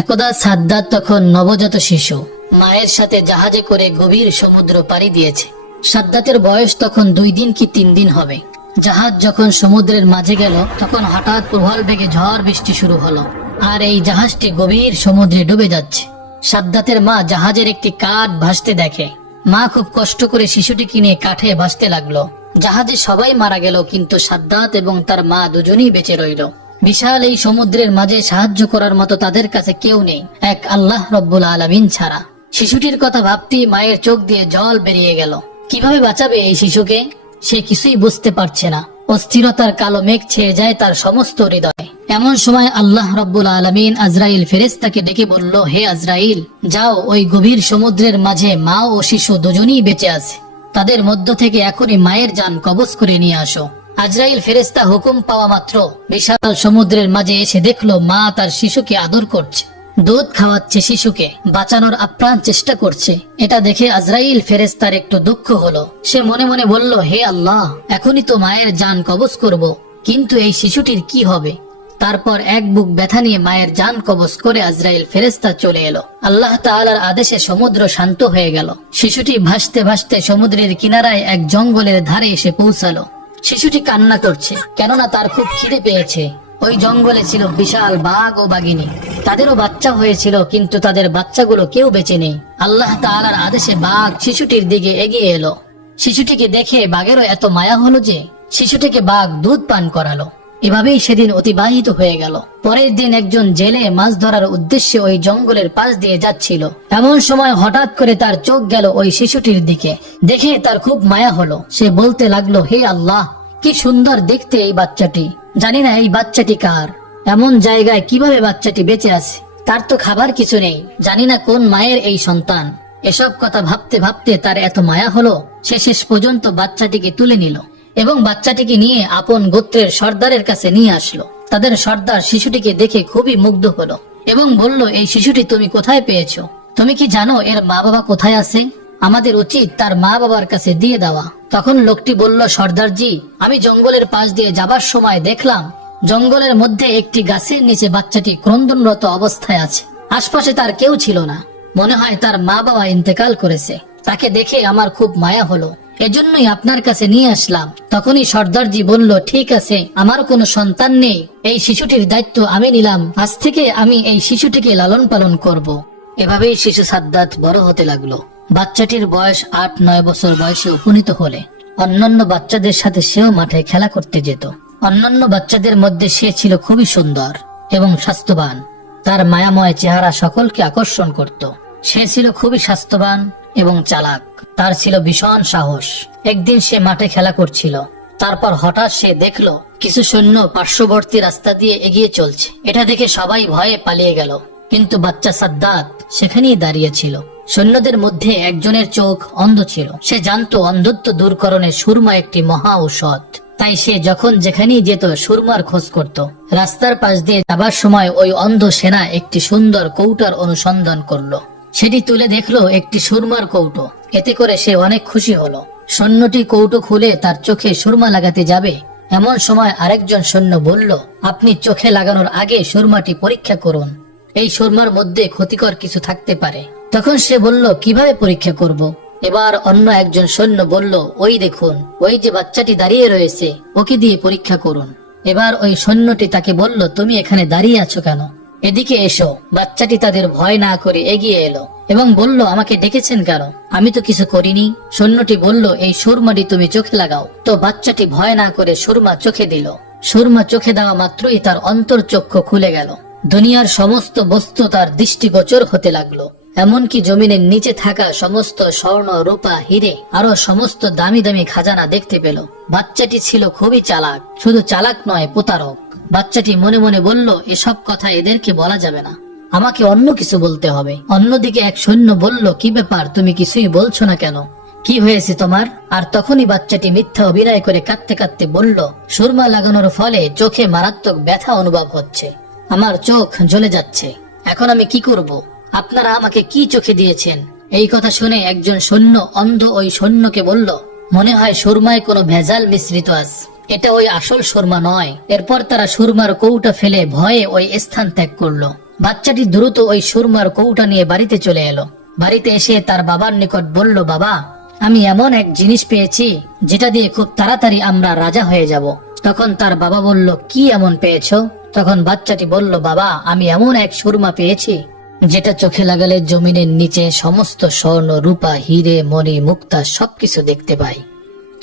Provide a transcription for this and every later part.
একদা সাদ্দাত তখন নবজাত শিশু, মায়ের সাথে জাহাজে করে গভীর সমুদ্র পাড়ি দিয়েছে। সাদ্দাতের বয়স তখন 2 দিন কি 3 দিন হবে। জাহাজ যখন সমুদ্রের মাঝে গেল তখন হঠাৎ প্রবল বেগে ঝড় বৃষ্টি শুরু হলো, আর এই জাহাজটি গভীর সমুদ্রে ডুবে যাচ্ছে। সাদ্দাতের মা জাহাজের একটি কাঠ ভাসতে দেখে। মা খুব কষ্ট করে শিশুটিকে নিয়ে কাঠে ভাসতে লাগলো। জাহাজে সবাই মারা গেল, কিন্তু সাদ্দাত এবং তার মা দুজনেই বেঁচে রইল। বিশাল এই সমুদ্রের মাঝে সাহায্য করার মতো তাদের কাছে কেউ নেই, এক আল্লাহ রব্বুল আলামিন ছাড়া। শিশুটির কথা ভাবতেই মায়ের চোখ দিয়ে জল বেরিয়ে গেল। কিভাবে বাঁচাবে এই শিশুকে সে কিছুই বুঝতে পারছে না। অস্থিরতার কালো মেঘ ছেয়ে যায় তার সমস্ত হৃদয়। এমন সময় আল্লাহ রব্বুল আলামিন আজরাইল ফেরেশতাকে ডেকে বলল, হে আজরাইল, যাও ওই গভীর সমুদ্রের মাঝে মা ও শিশু দুজনেই বেঁচে আছে, তাদের মধ্য থেকে এখনই মায়ের জান কবজ করে নিয়ে আসো। আজরাইল ফেরেশতা হুকুম পাওয়া মাত্র বিশাল সমুদ্রের মাঝে এসে দেখলো মা তার শিশুকে আদর করছে, দুধ খাওয়াচ্ছে, শিশুকে বাঁচানোর আপ্রাণ চেষ্টা করছে। এটা দেখে আজরাইল ফেরেশতার একটু দুঃখ হলো। সে মনে মনে বলল, হে আল্লাহ, এখনই তো মায়ের জান কবজ করব, কিন্তু এই শিশুটির কি হবে? তারপর এক বুক ব্যথা নিয়ে মায়ের জান কবজ করে আজরাইল ফেরেশতা চলে এলো। আল্লাহ তাআলার আদেশে সমুদ্র শান্ত হয়ে গেল। শিশুটি ভাসতে ভাসতে সমুদ্রের কিনারায় এক জঙ্গলের ধারে এসে পৌঁছালো। শিশুটি কান্না করছে, কেননা তার খুব খিদে পেয়েছে। ওই জঙ্গলে ছিল বিশাল বাঘ ও বাঘিনী, তাদেরও বাচ্চা হয়েছিল, কিন্তু তাদের বাচ্চাগুলো কেউ বেঁচে নেই। আল্লাহ তাআলার আদেশে বাঘ শিশুটির দিকে এগিয়ে এলো। শিশুটিকে দেখে বাঘেরও এত মায়া হলো যে শিশুটিকে বাঘ দুধ পান করালো। এভাবেই সেদিন অতিবাহিত হয়ে গেল। পরের দিন একজন জেলে মাছ ধরার উদ্দেশ্যে ওই জঙ্গলের পাশ দিয়ে যাচ্ছিল। এমন সময় হঠাৎ করে তার চোখ গেল ওই শিশুটির দিকে। দেখে তার খুব মায়া হলো। সে বলতে লাগলো, হে আল্লাহ, কি সুন্দর দেখতে এই বাচ্চাটি। জানি না এই বাচ্চাটি কার, এমন জায়গায় কিভাবে বাচ্চাটি বেঁচে আছে, তার তো খাবার কিছু নেই, জানি না কোন মায়ের এই সন্তান। এসব কথা ভাবতে ভাবতে তার এত মায়া হলো, সে শেষ পর্যন্ত বাচ্চাটিকে তুলে নিল এবং বাচ্চাটিকে নিয়ে আপন গোত্রের সর্দারের কাছে নিয়ে আসলো। তাদের সর্দার শিশুটিকে দেখে খুবই মুগ্ধ হলো এবং বলল, এই শিশুটি তুমি কোথায় পেয়েছো? তুমি কি জানো এর মা বাবা কোথায় আছে? আমাদের উচিত তার মা বাবার কাছে দিয়ে দেওয়া। তখন লোকটি বলল, সর্দারজি, আমি জঙ্গলের পাশ দিয়ে যাবার সময় দেখলাম জঙ্গলের মধ্যে একটি গাছের নিচে বাচ্চাটি ক্রন্দনরত অবস্থায় আছে। আশপাশে তার কেউ ছিল না, মনে হয় তার মা বাবা ইন্তেকাল করেছে। তাকে দেখে আমার খুব মায়া হলো, এজন্যই আপনার কাছে নিয়ে আসলাম। তখনই সর্দারজি বলল, ঠিক আছে, আমার কোনো সন্তান নেই, এই শিশুটির দায়িত্ব আমি নিলাম। আজ থেকে আমি এই শিশুটিকে লালন পালন করব। এভাবেই শিশু সাদ্দাত বড় হতে লাগলো। বাচ্চাটির বয়স 8-9 বছর বয়সে উপনীত হলে অন্যান্য বাচ্চাদের সাথে সেও মাঠে খেলা করতে যেত। অন্যান্য বাচ্চাদের মধ্যে সে ছিল খুবই সুন্দর এবং স্বাস্থ্যবান। তার মায়াময় চেহারা সকলকে আকর্ষণ করত। সে ছিল খুবই স্বাস্থ্যবান এবং চালাক। তার ছিল ভীষণ সাহস। একদিন সে মাঠে খেলা করছিল। তারপর হঠাৎ সে দেখলো কিছু সৈন্য পার্শ্ববর্তী রাস্তা দিয়ে এগিয়ে চলছে। এটা দেখে সবাই ভয়ে পালিয়ে গেল, কিন্তু বাচ্চা সাদ্দাত সেখানেই দাঁড়িয়ে ছিল। সৈন্যদের মধ্যে একজনের চোখ অন্ধ ছিল। সে জানতো অন্ধত্ব দূরকরণে সুরমা একটি মহা ঔষধ। তাই সে যখন যেখানেই যেত সুরমার খোঁজ করত। রাস্তার পাশ দিয়ে যাবার সময় ওই অন্ধ সেনা একটি সুন্দর কৌটার অনুসন্ধান করলো। সেটি তুলে দেখলো একটি সুরমার কৌটো। এতে করে সে অনেক খুশি হলো। সৈন্যটি কৌটো খুলে তার চোখে সুরমা লাগাতে যাবে, এমন সময় আরেকজন সৈন্য বলল, আপনি চোখে লাগানোর আগে সুরমাটি পরীক্ষা করুন, এই সুরমার মধ্যে ক্ষতিকর কিছু থাকতে পারে। তখন সে বলল, কিভাবে পরীক্ষা করব? এবার অন্য একজন সৈন্য বলল, ওই দেখুন, ওই যে বাচ্চাটি দাঁড়িয়ে রয়েছে, ওকে দিয়ে পরীক্ষা করুন। এবার ওই সৈন্যটি তাকে বলল, তুমি এখানে দাঁড়িয়ে আছো কেন? এদিকে এসো। বাচ্চাটি তাদের ভয় না করে এগিয়ে এলো এবং বলল, আমাকে ডেকেছেন কেন? আমি তো কিছু করিনি। সৈন্যটি বলল, এই সুরমাটি তুমি চোখে লাগাও। তো বাচ্চাটি ভয় না করে সুরমা চোখে দিল। সুরমা চোখে দেওয়া মাত্রই তার অন্তর্চক্ষু খুলে গেল। দুনিয়ার সমস্ত বস্তু তার দৃষ্টিগোচর হতে লাগলো। এমনকি জমিনের নিচে থাকা সমস্ত স্বর্ণ, রূপা, হিরে, আরো সমস্ত দামি দামি খাজানা দেখতে পেল। বাচ্চাটি ছিল খুবই চালাক। শুধু চালাক নয়, প্রতারক। বাচ্চাটি মনে মনে বলল, এসব কথা এদেরকে বলা যাবে না, আমাকে অন্য কিছু বলতে হবে। অন্যদিকে এক সৈন্য বলল, কি ব্যাপার, তুমি কিছুই বলছো না কেন? কি হয়েছে তোমার? আর তখনই বাচ্চাটি মিথ্যা অভিনয় করে কাঁদতে কাঁদতে বলল, সুরমা লাগানোর ফলে চোখে মারাত্মক ব্যথা অনুভব হচ্ছে, আমার চোখ জ্বলে যাচ্ছে, এখন আমি কি করব? আপনারা আমাকে কি চোখে দিয়েছেন? এই কথা শুনে একজন সৈন্য অন্ধ ওই সৈন্যকে বলল, মনে হয় সুরমায় কোনো ভেজাল মিশ্রিত আছে, এটা ওই আসল সুরমা নয়। এরপর তারা সুরমার কৌটা ফেলে ভয়ে ওই স্থান ত্যাগ করলো। বাচ্চাটি দ্রুত ওই সুরমার কৌটা নিয়ে বাড়িতে চলে এলো। বাড়িতে এসে তার বাবার নিকট বলল, বাবা, আমি এমন এক জিনিস পেয়েছি যেটা দিয়ে খুব তাড়াতাড়ি আমরা রাজা হয়ে যাব। তখন তার বাবা বলল, কি এমন পেয়েছো? তখন বাচ্চাটি বলল, বাবা, আমি এমন এক সুরমা পেয়েছি যেটা চোখে লাগালে জমিনের নিচে সমস্ত স্বর্ণ, রূপা, হিরে, মণি, মুক্তা সবকিছু দেখতে পাই।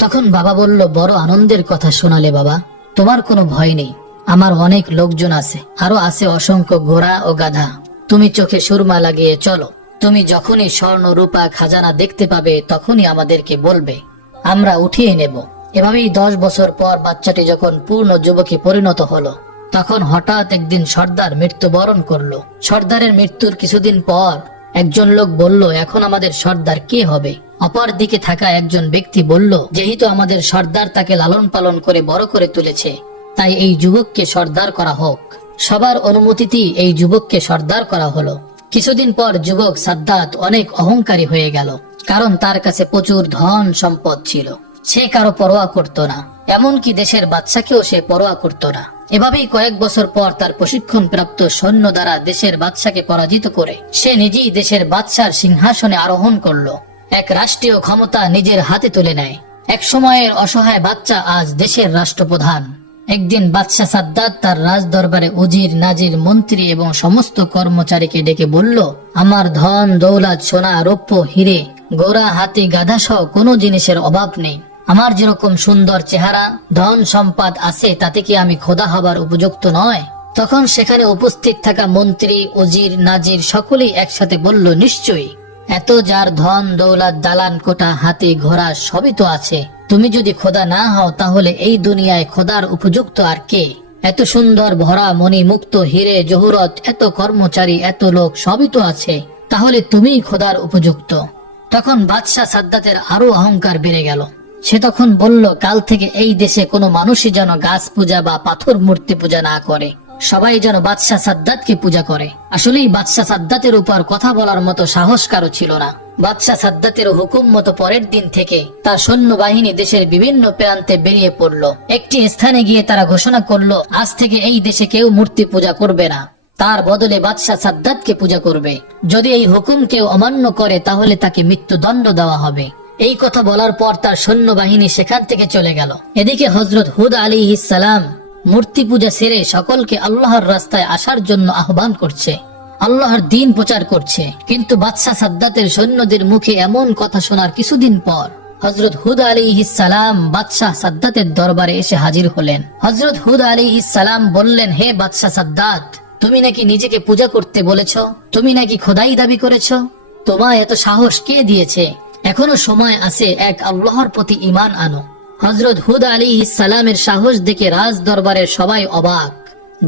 তখন বাবা বলল, বড় আনন্দের কথা শোনালে বাবা, তোমার কোনো ভয় নেই। আমার অনেক লোকজন আছে, আরো আছে অসংখ্য ঘোড়া ও গাধা। তুমি চোখে সুরমা লাগিয়ে চলো। তুমি যখনই স্বর্ণ, রূপা, খাজানা দেখতে পাবে তখনই আমাদেরকে বলবে, আমরা উঠিয়ে নেব। এভাবেই 10 বছর পর বাচ্চাটি যখন পূর্ণ যুবকে পরিণত হলো, তখন হঠাৎ একদিন সর্দার মৃত্যুবরণ করলো। সর্দারের মৃত্যুর কিছুদিন পর একজন লোক বলল, এখন আমাদের সর্দার কে হবে? অপর দিকে থাকা একজন ব্যক্তি বলল, যেহেতু আমাদের সর্দার তাকে লালন পালন করে বড় করে তুলেছে, তাই এই যুবককে সর্দার করা হোক। সবার অনুমতিতেই এই যুবককে সর্দার করা হলো। কিছুদিন পর যুবক সাদ্দাত অনেক অহংকারী হয়ে গেল, কারণ তার কাছে প্রচুর ধন সম্পদ ছিল। সে কারো পরোয়া করত না, এমনকি দেশের বাদশাকেও সে পরোয়া করত না। এভাবেই কয়েক বছর পর তার প্রশিক্ষণ প্রাপ্ত সৈন্য দ্বারা দেশের বাদশাকে পরাজিত করে সে নিজেই দেশের বাদশার সিংহাসনে আরোহণ করলো। এক রাষ্ট্রীয় ক্ষমতা নিজের হাতে তুলে নেয়। এক সময়ের অসহায় বাচ্চা আজ দেশের রাষ্ট্রপ্রধান। একদিন বাদশা সাদ্দাত তার রাজ দরবারে উজির, নাজির, মন্ত্রী এবং সমস্ত কর্মচারীকে ডেকে বলল, আমার ধন দৌলত, সোনা, রৌপ্য, হিরে, ঘোড়া, হাতি, গাধা সহ কোনো জিনিসের অভাব নেই। আমার যেরকম সুন্দর চেহারা, ধন সম্পদ আছে, তাতে কি আমি খোদা হবার উপযুক্ত নয়? তখন সেখানে উপস্থিত থাকা মন্ত্রী, উজির, নাজির সকলেই একসাথে বলল, নিশ্চয়ই। এত যার ধন দৌলত, দালান কোটা, হাতি, ঘোড়া সবই তো আছে। তুমি যদি খোদা না হও তাহলে এই দুনিয়ায় খোদার উপযুক্ত আর কে? এত সুন্দর ভরা মণি, মুক্ত, হিরে, জহুরত, এত কর্মচারী, এত লোক সবই তো আছে, তাহলে তুমিই খোদার উপযুক্ত। তখন বাদশাহ সাদ্দাতের আরো অহংকার বেড়ে গেল। সে তখন বলল, কাল থেকে এই দেশে কোনো মানুষই যেন গাছ পূজা বা পাথর মূর্তি পূজা না করে, সবাই যেন বাদশাহ সাদ্দাতকে পূজা করে। আসলেই বাদশাহ সাদ্দাতের উপর কথা বলার মতো সাহস কারো ছিল না। বাদশাহ সাদ্দাতের হুকুম মতো পরের দিন থেকে তার সৈন্যবাহিনী দেশের বিভিন্ন প্রান্তে বেরিয়ে পড়লো। একটি স্থানে গিয়ে তারা ঘোষণা করলো, আজ থেকে এই দেশে কেউ মূর্তি পূজা করবে না, তার বদলে বাদশাহ সাদ্দাতকে পূজা করবে। যদি এই হুকুম কেউ অমান্য করে তাহলে তাকে মৃত্যুদণ্ড দেওয়া হবে। এই কথা বলার পর তার সৈন্যবাহিনী সেখান থেকে চলে গেল। এদিকে হযরত হুদ আলাইহিস সালাম মূর্তি পূজা ছেড়ে সকলকে আল্লাহর রাস্তায় আসার জন্য আহ্বান করছে, আল্লাহর দ্বীন প্রচার করছে। কিন্তু বাদশাহ সাদ্দাতের সৈন্যদের মুখে এমন কথা শোনার কিছুদিন পর হযরত হুদ আলাইহিস সালাম বাদশাহ সাদ্দাতের দরবারে এসে হাজির হলেন। হযরত হুদ আলাইহিস সালাম বললেন, হে বাদশাহ সাদ্দাত, তুমি নাকি নিজেকে পূজা করতে বলেছ, তুমি নাকি খোদাই দাবি করেছ, তোমায় এত সাহস কে দিয়েছে? এখনো সময় আছে, এক আল্লাহর প্রতি ঈমান আনো। হযরত হুদ আলাইহিস সালামের সাহস দেখে রাজ দরবারের সবাই অবাক।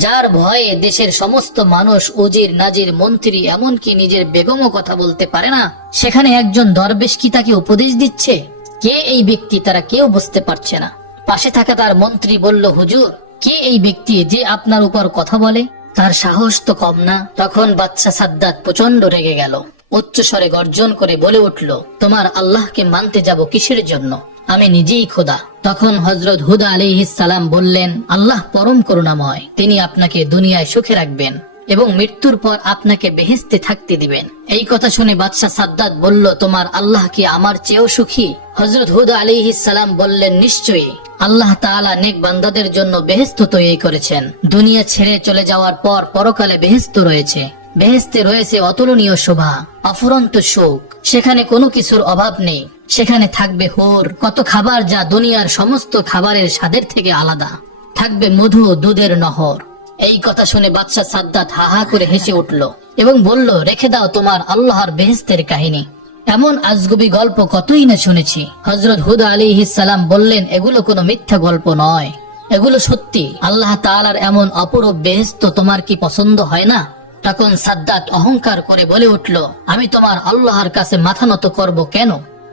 যার ভয়ে দেশের সমস্ত মানুষ, উজির, নাজির, মন্ত্রী, এমনকি নিজের বেগমও কথা বলতে পারে না, সেখানে একজন দরবেশ কি তাকে উপদেশ দিচ্ছে? কে এই ব্যক্তি তারা কেউ বুঝতে পারছে না। পাশে থাকা তার মন্ত্রী বলল, হুজুর, কে এই ব্যক্তি যে আপনার উপর কথা বলে? তার সাহস তো কম না। তখন বাদশাহ সাদ্দাত প্রচন্ড রেগে গেল, উচ্চ স্বরে গর্জন করে বলে উঠল, তোমার আল্লাহকে মানতে যাব কিসের জন্য? আমি নিজেই খোদা। তখন হযরত হুদ আলাইহিস সালাম বললেন, আল্লাহ পরম করুণাময়, তিনি আপনাকে দুনিয়ায় সুখে রাখবেন এবং মৃত্যুর পর আপনাকে বেহেশতে থাকতে দিবেন। এই কথা শুনে বাদশাহ সাদ্দাত বলল, তোমার আল্লাহ কি আমার চেয়েও সুখী? হযরত হুদ আলাইহিস সালাম বললেন, নিশ্চয়ই। আল্লাহ তাআলা নেক বান্দাদের জন্য বেহেশত তৈরি করেছেন। দুনিয়া ছেড়ে চলে যাওয়ার পর পরকালে বেহেশত রয়েছে। বেহেশতে রয়েছে অতুলনীয় শোভা, অফুরন্ত সুখ। সেখানে কোনো কিছুর অভাব নেই। সেখানে থাকবে হুর, কত খাবার যা দুনিয়ার সমস্ত খাবারের স্বাদের থেকে আলাদা। থাকবে মধু, দুধের নহর। এই কথা শুনে বাদশাহ সাদ্দাত হা হা করে হেসে উঠল এবং বলল, রেখে দাও তোমার আল্লাহর বেহেশতের কাহিনী। এমন আজগুবি গল্প কতই না শুনেছি। হযরত হুদ আলাইহিস সালাম বললেন, এগুলো কোনো মিথ্যা গল্প নয়, এগুলো সত্যি। আল্লাহ তাআলার এমন অপরূপ বেহেশত তোমার কি পছন্দ হয় না? তখন সাদ্দাত অহংকার করে বলে উঠল, আমি তোমার আল্লাহর কাছে মাথা নত করব কেন?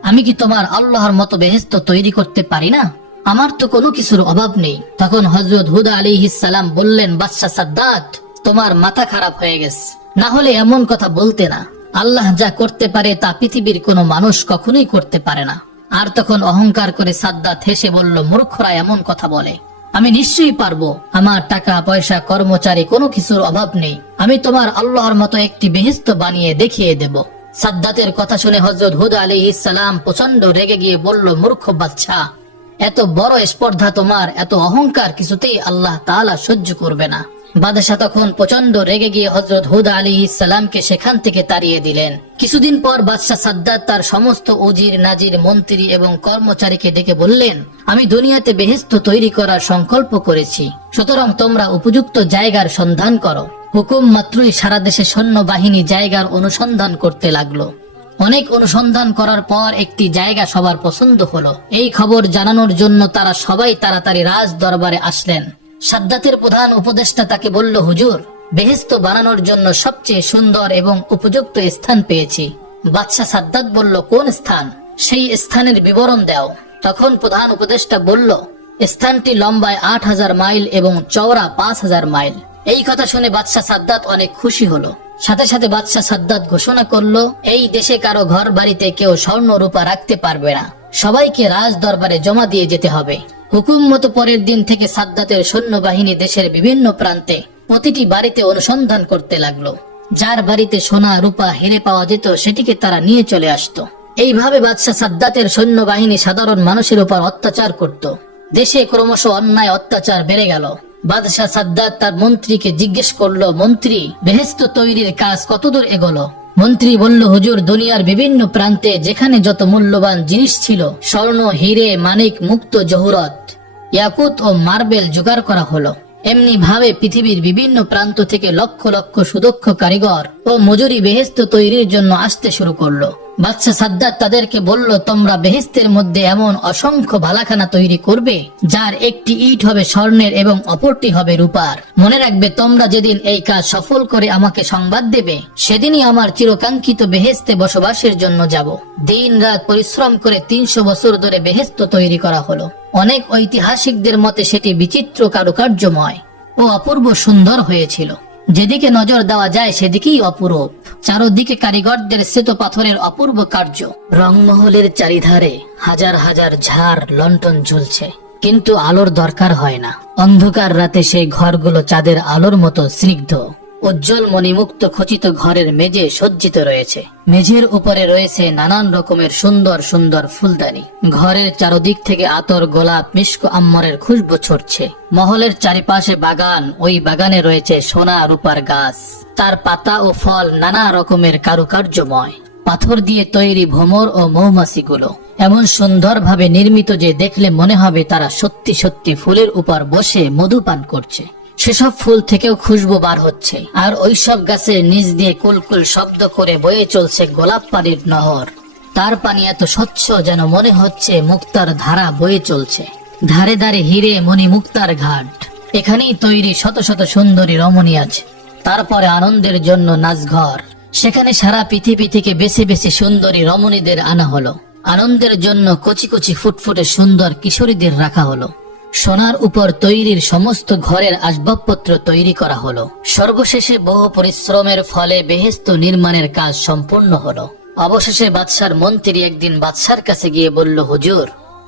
আমি কি তোমার আল্লাহর মতো বেহেশত তৈরি করতে পারি না? আমার তো কোনো কিছুর অভাব নেই। তখন হযরত হুদ আলাইহিস সালাম বললেন, বাদশাহ সাদ্দাত, তোমার মাথা খারাপ হয়ে গেছে, না হলে এমন কথা বলতে না। আল্লাহ যা করতে পারে তা পৃথিবীর কোনো মানুষ কখনোই করতে পারে না। আর তখন অহংকার করে সাদ্দাত হেসে বলল, মূর্খরা এমন কথা বলে। আমি নিশ্চয়ই পারবো। আমার টাকা পয়সা কর্মচারী কোনো কিছুর অভাব নেই। আমি তোমার আল্লাহর মতো একটি বেহেশত বানিয়ে দেখিয়ে দেব। সাদ্দাতের কথা শুনে হযরত হুদ আলাইহিস সালাম প্রচন্ড রেগে গিয়ে বলল, মূর্খ বাচ্চা, এত বড় স্পর্ধা তোমার, এত অহংকার কিছুতেই আল্লাহ তাআলা সহ্য করবে না। বাদশাহ তখন প্রচন্ড রেগে গিয়ে হযরত হুদ আলাইহিস সালামকে সেখান থেকে তাড়িয়ে দিলেন। কিছুদিন পর বাদশাহ সাদ্দাত তার সমস্ত উজির, নাজির, মন্ত্রী এবং কর্মচারীকে ডেকে বললেন, আমি দুনিয়াতে বেহেশত তৈরি করার সংকল্প করেছি, সুতরাং তোমরা উপযুক্ত জায়গার সন্ধান করো। হুকুম মাত্রই সারা দেশে সৈন্যবাহিনী জায়গার অনুসন্ধান করতে লাগলো। অনেক অনুসন্ধান করার পর একটি জায়গা সবার পছন্দ হলো। এই খবর জানানোর জন্য তারা সবাই তাড়াতাড়ি রাজ দরবারে আসলেন। সাদ্দাতের প্রধান উপদেষ্টা তাকে বলল, হুজুর, বেহেশত বানানোর জন্য সবচেয়ে সুন্দর এবং উপযুক্ত স্থান পেয়েছি। বাদশাহ সাদ্দাত বলল, কোন স্থান? সেই স্থানের বিবরণ দাও। তখন প্রধান উপদেষ্টা বলল, স্থানটি লম্বায় 8000 মাইল এবং চওড়া 5000 মাইল। এই কথা শুনে বাদশাহ সাদ্দাত অনেক খুশি হলো। সাথে সাথে বাদশাহ সাদ্দাত ঘোষণা করলো, এই দেশে কারো ঘর বাড়িতে কেউ স্বর্ণ রূপা রাখতে পারবে না, সবাইকে রাজ দরবারে জমা দিয়ে যেতে হবে। হুকুম মতো পরের দিন থেকে সাদ্দাতের সৈন্যবাহিনী দেশের বিভিন্ন প্রান্তে প্রতিটি বাড়িতে অনুসন্ধান করতে লাগলো। যার বাড়িতে সোনা, রূপা, হিরে পাওয়া যেত সেটিকে তারা নিয়ে চলে আসতো। এইভাবে বাদশাহ সাদ্দাতের সৈন্যবাহিনী সাধারণ মানুষের উপর অত্যাচার করত। দেশে ক্রমশ অন্যায় অত্যাচার বেড়ে গেল। বাদশাহ সাদ্দাত তার মন্ত্রীকে জিজ্ঞেস করলো, মন্ত্রী, বেহেশত তৈরির কাজ কতদূর এগোলো? মন্ত্রী বলল, হুজুর, দুনিয়ার বিভিন্ন প্রান্তে যেখানে যত মূল্যবান জিনিস ছিল, স্বর্ণ, হিরে, মানিক, মুক্ত, জহুরত, ইয়াকুত ও মার্বেল জোগাড় করা হলো। এমনি ভাবে পৃথিবীর বিভিন্ন প্রান্ত থেকে লক্ষ লক্ষ সুদক্ষ কারিগর ও মজুরি বেহেশত তৈরির জন্য আসতে শুরু করলো। বাদশাহ সাদ্দাত তাদেরকে বলল, তোমরা বেহেশতের মধ্যে এমন অসংখ্য ভালাখানা তৈরি করবে, যার একটি ইট হবে স্বর্ণের এবং অপরটি হবে রূপার। মনে রাখবে, তোমরা যেদিন এই কাজ সফল করে আমাকে সংবাদ দেবে, সেদিনই আমার চিরকাঙ্ক্ষিত বেহেশতে বসবাসের জন্য যাব। দিন রাত পরিশ্রম করে 300 বছর ধরে বেহেশত তৈরি করা হলো। অনেক ঐতিহাসিকদের মতে সেটি বিচিত্র কারুকার্যময় ও অপূর্ব সুন্দর হয়েছিল। যেদিকে নজর দেওয়া যায় সেদিকেই অপূরূপ। চারদিকে কারিগরদের শ্বেত পাথরের অপূর্ব কার্য। রংমহলের চারিধারে হাজার হাজার ঝাড় লণ্ঠন ঝুলছে, কিন্তু আলোর দরকার হয় না। অন্ধকার রাতে সেই ঘরগুলো চাঁদের আলোর মতো স্নিগ্ধ। উজ্জ্বল মণিমুক্ত খচিত ঘরের মেঝে সজ্জিত রয়েছে। মেঝের উপরে রয়েছে নানান রকমের সুন্দর সুন্দর ফুলদানি। ঘরের চারদিক থেকে আতর, গোলাপ, মিস্ক, আম্বরের খুশবু ছড়ছে। মহলের চারিপাশে বাগান, ওই বাগানে রয়েছে সোনা রূপার গাছ। তার পাতা ও ফল নানা রকমের কারুকার্যময়। পাথর দিয়ে তৈরি ভ্রমর ও মৌমাছিগুলো এমন সুন্দরভাবে নির্মিত যে দেখলে মনে হবে তারা সত্যি সত্যি ফুলের উপর বসে মধু পান করছে। সেসব ফুল থেকেও খুশবু বার হচ্ছে, আর ওইসব গাছের নিচ দিয়ে কুলকুল শব্দ করে বয়ে চলছে গোলাপ পানির নহর। তার পানি এত স্বচ্ছ যেন মনে হচ্ছে মুক্তার ধারা বয়ে চলছে। ধারে ধারে হিরে, মণি, মুক্তার ঘাট। এখানেই তৈরি শত শত সুন্দরী রমণী আছে। তারপরে আনন্দের জন্য নাচঘর। সেখানে সারা পৃথিবী থেকে বেছে বেছে সুন্দরী রমণীদের আনা হলো। আনন্দের জন্য কচি কচি ফুটফুটে সুন্দর কিশোরীদের রাখা হলো। সোনার উপর তৈরির সমস্ত ঘরের আসবাবপত্র তৈরি করা হলো। সর্বশেষে বহু পরিশ্রমের ফলে বেহেশত নির্মাণের কাজ সম্পূর্ণ হলো। অবশেষে বাদশার মন্ত্রী একদিন বাদশার কাছে গিয়ে বলল, হুজুর,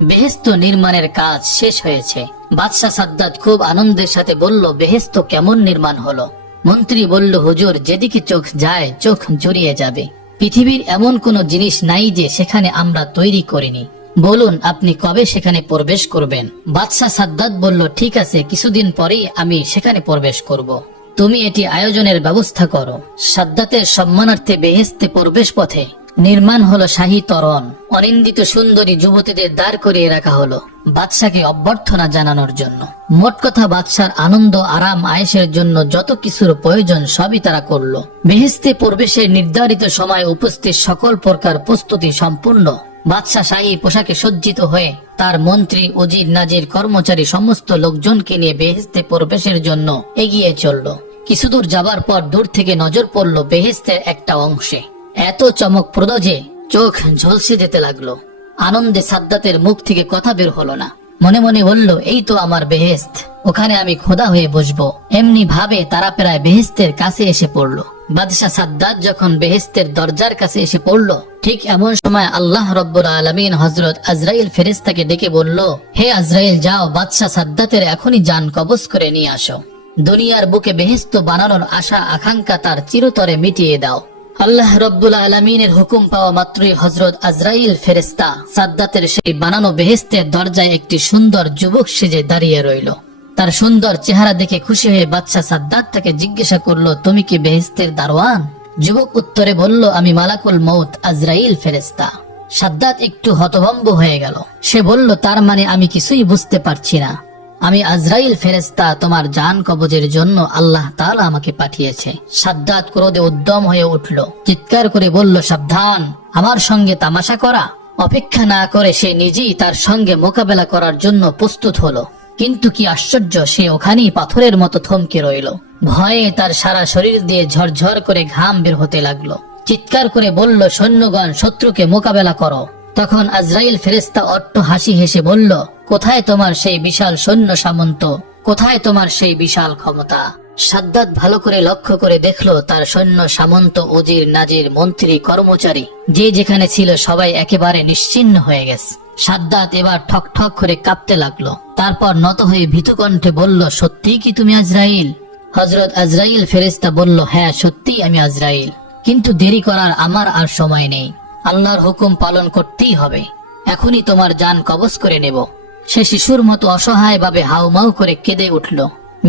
বেহেশত নির্মাণের কাজ শেষ হয়েছে। বাদশাহ সাদ্দাত খুব আনন্দের সাথে বলল, বেহেশত কেমন নির্মাণ হলো? মন্ত্রী বলল, হুজুর, যেদিকে চোখ যায় চোখ জুড়িয়ে যাবে। পৃথিবীর এমন কোন জিনিস নাই যে সেখানে আমরা তৈরি করিনি। বলুন, আপনি কবে সেখানে প্রবেশ করবেন? বাদশাহ সাদ্দাত বলল, ঠিক আছে, কিছুদিন পরেই আমি সেখানে প্রবেশ করব। তুমি এটি আয়োজনের ব্যবস্থা করো। সাদ্দাতের সম্মানার্থে বেহেশতে প্রবেশ পথে নির্মাণ হলো শাহী তরণ। অনিন্দিত সুন্দরী যুবতীদের দাঁড় করিয়ে রাখা হলো বাদশাকে অভ্যর্থনা জানানোর জন্য। মোট কথা, বাদশার আনন্দ, আরাম, আয়েশের জন্য যত কিছুর প্রয়োজন সবই তারা করলো। বেহেশতে প্রবেশের নির্ধারিত সময় উপস্থিত সকল প্রকার প্রস্তুতি সম্পূর্ণ। বাদশাহ শাহী পোশাকে সজ্জিত হয়ে তার মন্ত্রী, উজির, নাজির, কর্মচারী সমস্ত লোকজনকে নিয়ে বেহেশতে প্রবেশের জন্য এগিয়ে চলল। কিছুদূর যাবার পর দূর থেকে নজর পড়ল বেহেশতের একটা অংশে। এত চমকপ্রদ যে চোখ ঝলসে যেতে লাগলো। আনন্দে সাদ্দাতের মুখ থেকে কথা বের হলো না। মনে মনে বলল, এই তো আমার বেহেশত, ওখানে আমি খোদা হয়ে বসবো। এমনি ভাবে তারা প্রায় বেহেশতের কাছে এসে পড়ল। বাদশাহ সাদ্দাত যখন বেহেশতের দরজার কাছে এসে পড়ল, ঠিক এমন সময় আল্লাহ রব্বুল আলামিন হযরত আজরাইল ফেরেশতাকে ডেকে বলল, হে আজরাইল, যাও বাদশাহ সাদ্দাতের এখনই জান কবজ করে নিয়ে আসো। দুনিয়ার বুকে বেহেশত বানানোর আশা আকাঙ্ক্ষা তার চিরতরে মিটিয়ে দাও। আল্লাহ রব্বুল আলামিনের হুকুম পাওয়া মাত্রই হযরত আজরাইল ফেরেশতা সাদ্দাতের সেই বানানো বেহেশতের দরজায় একটি সুন্দর যুবক সেজে দাঁড়িয়ে রইল। তার সুন্দর চেহারা দেখে খুশি হয়ে বাদশাহ সাদ্দাত তাকে জিজ্ঞাসা করলো, তুমি কি বেহেশতের দারোয়ান? যুবক উত্তরে বলল, আমি মালাকুল মউত আজরাইল ফেরেশতা। সাদ্দাত একটু হতভম্ব হয়ে গেল। সে বলল, তার মানে আমি কিছুই বুঝতে পারছি না। আমি আজরাইল ফেরেশতা, তোমার জান কবজের জন্য আল্লাহ তাআলা আমাকে পাঠিয়েছে। সাদ্দাত ক্রোধে উদ্যম হয়ে উঠল, চিৎকার করে বলল, সাবধান, আমার সঙ্গে তামাশা করা। অপেক্ষা না করে সে নিজেই তার সঙ্গে মোকাবেলা করার জন্য প্রস্তুত হলো। কিন্তু কি আশ্চর্য, সে ওখানেই পাথরের মতো থমকে রইল। ভয়ে তার সারা শরীর দিয়ে ঝরঝর করে ঘাম বের হতে লাগলো। চিৎকার করে বলল, সৈন্যগণ, শত্রুকে মোকাবেলা করো। তখন আজরাইল ফেরেশতা অট্ট হাসি হেসে বলল, কোথায় তোমার সেই বিশাল সৈন্য সামন্ত? কোথায় তোমার সেই বিশাল ক্ষমতা? সাদ্দাত ভালো করে লক্ষ্য করে দেখলো, তার সৈন্য সামন্ত, উজির, নাজির, মন্ত্রী, কর্মচারী যে যেখানে ছিল সবাই একেবারে নিশ্চিহ্ন হয়ে গেছে। সাদ্দাত এবার ঠক ঠক করে কাঁপতে লাগলো। তারপর নত হয়ে ভীতু কণ্ঠে বলল, সত্যিই কি তুমি আজরাইল? হযরত আজরাইল ফেরেশতা বলল, হ্যাঁ, সত্যিই আমি আজরাইল, কিন্তু দেরি করার আমার আর সময় নেই। আল্লাহর হুকুম পালন করতেই হবে। এখনই তোমার জান কবজ করে নেব। সে শিশুর মতো অসহায় ভাবে হাউমাউ করে কেঁদে উঠল।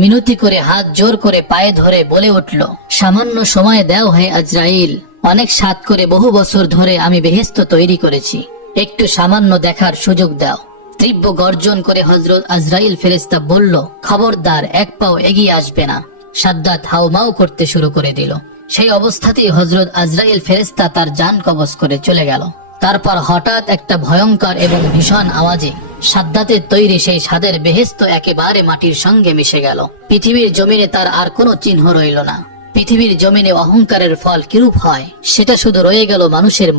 মিনতি করে হাত জোর করে পায়ে ধরে বলে উঠল, সামান্য সময় দাও হে আজরাইল। অনেক সাধ করে বহু বছর ধরে আমি বেহেশত তৈরি করেছি, একটু সামান্য দেখার সুযোগ দাও। তীব্র গর্জন করে হযরত আজরাইল ফেরেশতা বলল, খবরদার, এক পাও এগিয়ে আসবে না। সাদ্দাত হাউমাউ করতে শুরু করে দিল। সেই অবস্থাতেই হযরত আজরাইল ফেরেশতা তার জান কবজ করে চলে গেল। তারপর হঠাৎ একটা ভয়ঙ্কর এবং ভীষণ আওয়াজে সাদ্দাতের তৈরি সেই স্বাদের বেহেশত একেবারে মাটির সঙ্গে মিশে গেল। পৃথিবীর জমিনে তার আর কোনো চিহ্ন রইল না। পৃথিবীর জমিনে অহংকারের ফল কিরূপ হয় সেটা শুধু রয়ে গেল মানুষের